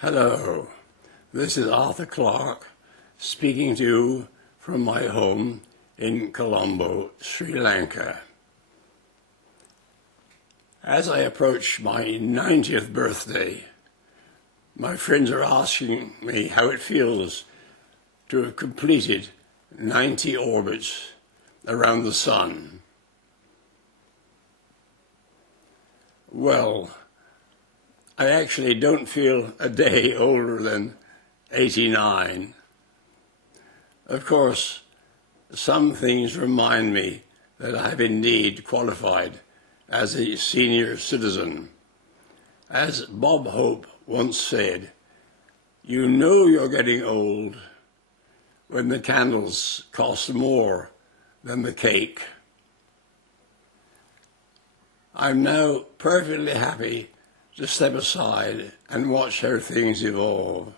Hello, this is Arthur Clarke speaking to you from my home in Colombo, Sri Lanka. As I approach my 90th birthday, my friends are asking me how it feels to have completed 90 orbits around the sun. Well, I actually don't feel a day older than 89. Of course, some things remind me that I have indeed qualified as a senior citizen. As Bob Hope once said, you know you're getting old when the candles cost more than the cake. I'm now perfectly happy to step aside and watch how things evolve.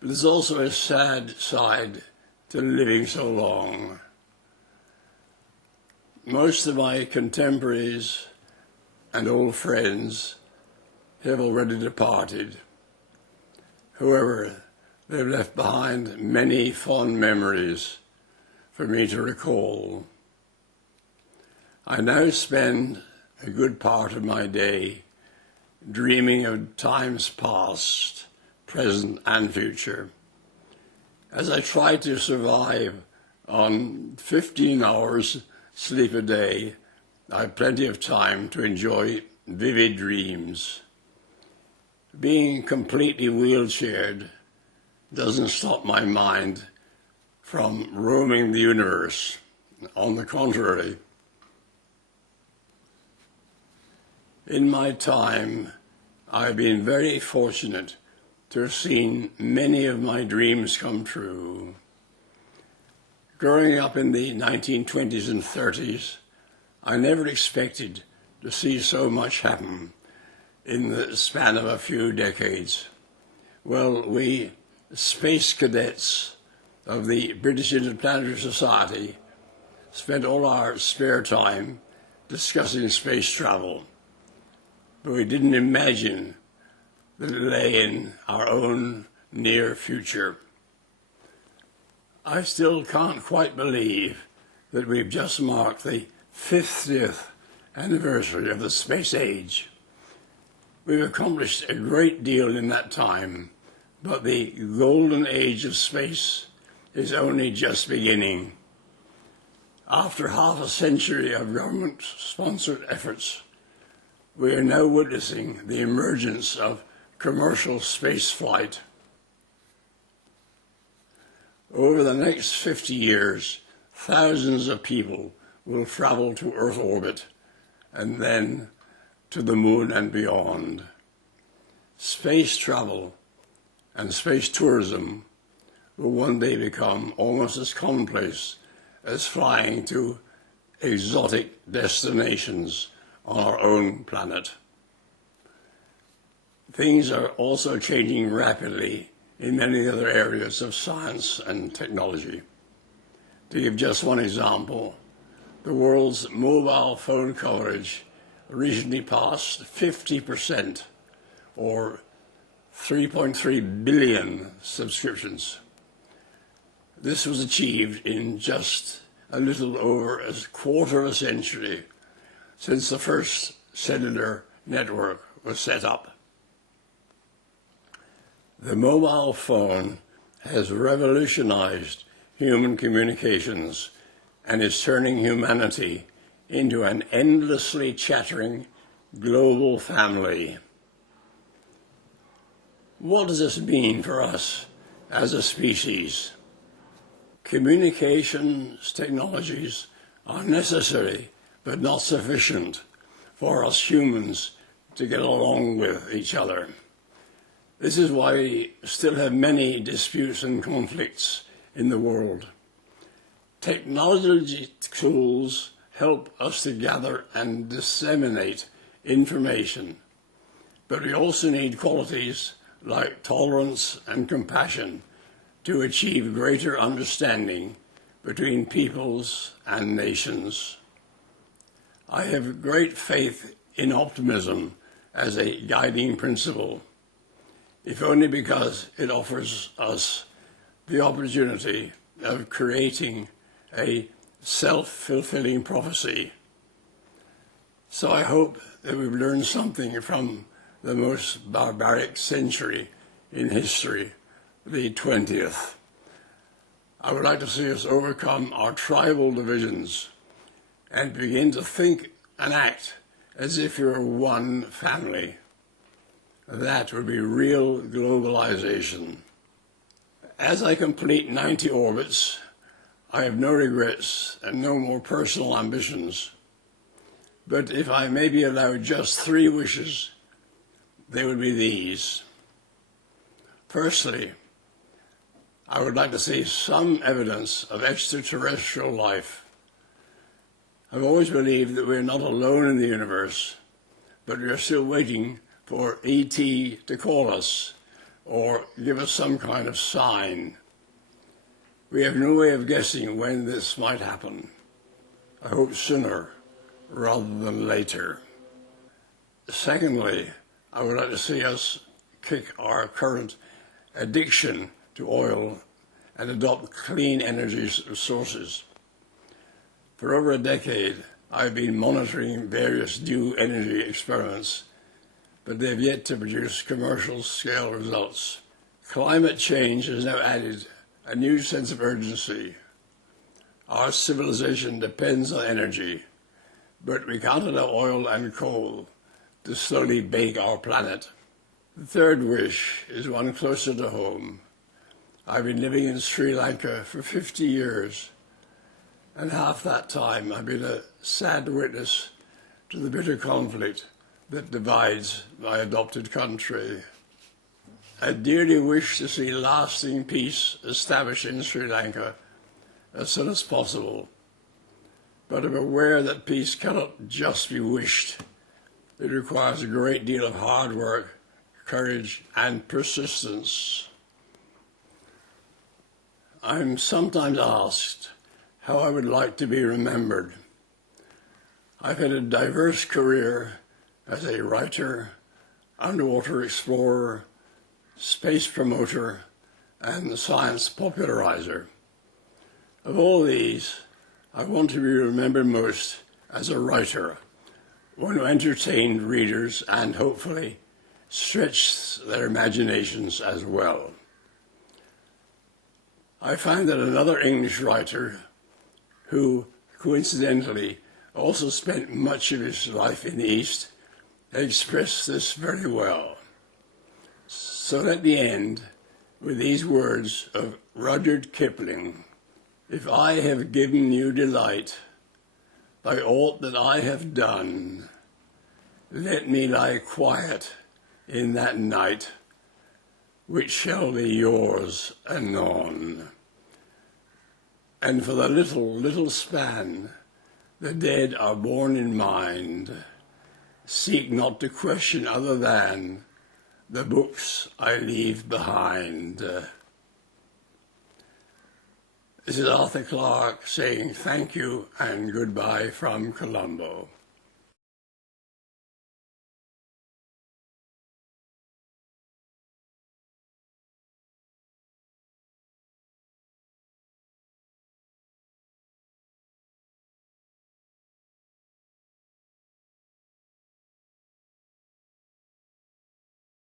But there's also a sad side to living so long. Most of my contemporaries and old friends have already departed. However, they've left behind many fond memories for me to recall. I now spend a good part of my day dreaming of times past, present, and future. As I try to survive on 15 hours sleep a day, I have plenty of time to enjoy vivid dreams. Being completely wheelchaired doesn't stop my mind from roaming the universe. On the contrary, in my time, I've been very fortunate to have seen many of my dreams come true. Growing up in the 1920s and 30s, I never expected to see so much happen in the span of a few decades. Well, we space cadets of the British Interplanetary Society spent all our spare time discussing space travel. But we didn't imagine that it lay in our own near future. I still can't quite believe that we've just marked the 50th anniversary of the space age. We've accomplished a great deal in that time, but the golden age of space is only just beginning. After half a century of government-sponsored efforts, we are now witnessing the emergence of commercial space flight. Over the next 50 years, thousands of people will travel to Earth orbit and then to the moon and beyond. Space travel and space tourism will one day become almost as commonplace as flying to exotic destinations on our own planet. Things are also changing rapidly in many other areas of science and technology. To give just one example, the world's mobile phone coverage recently passed 50%, or 3.3 billion subscriptions. This was achieved in just a little over a quarter of a century since the first cellular network was set up. The mobile phone has revolutionized human communications and is turning humanity into an endlessly chattering global family. What does this mean for us as a species? Communications technologies are necessary but not sufficient for us humans to get along with each other. This is why we still have many disputes and conflicts in the world. Technology tools help us to gather and disseminate information, but we also need qualities like tolerance and compassion to achieve greater understanding between peoples and nations. I have great faith in optimism as a guiding principle. if only because it offers us the opportunity of creating a self-fulfilling prophecy. So I hope that we've learned something from the most barbaric century in history, the 20th. I would like to see us overcome our tribal divisions and begin to think and act as if you're one family. That would be real globalization. As I complete 90 orbits, I have no regrets and no more personal ambitions. But if I may be allowed just 3 wishes, they would be these. Firstly, I would like to see some evidence of extraterrestrial life. I've always believed that we're not alone in the universe, but we're still waiting for E.T. to call us or give us some kind of sign. We have no way of guessing when this might happen. I hope sooner rather than later. Secondly, I would like to see us kick our current addiction to oil and adopt clean energy sources. For over a decade, I've been monitoring various new energy experiments, but they've yet to produce commercial-scale results. Climate change has now added a new sense of urgency. Our civilization depends on energy, but we can't allow oil and coal to slowly bake our planet. The third wish is one closer to home. I've been living in Sri Lanka for 50 years, and half that time I've been a sad witness to the bitter conflict that divides my adopted country. I dearly wish to see lasting peace established in Sri Lanka as soon as possible, but I'm aware that peace cannot just be wished. It requires a great deal of hard work, courage, and persistence. I'm sometimes asked how I would like to be remembered. I've had a diverse career as a writer, underwater explorer, space promoter, and science popularizer. Of all these, I want to be remembered most as a writer, one who entertained readers and hopefully stretched their imaginations as well. I find that another English writer who, coincidentally, also spent much of his life in the East, expressed this very well. So let me end with these words of Rudyard Kipling. If I have given you delight by aught that I have done, let me lie quiet in that night, which shall be yours anon. And for the little span, the dead are born in mind. Seek not to question other than the books I leave behind. This is Arthur Clarke saying thank you and goodbye from Colombo.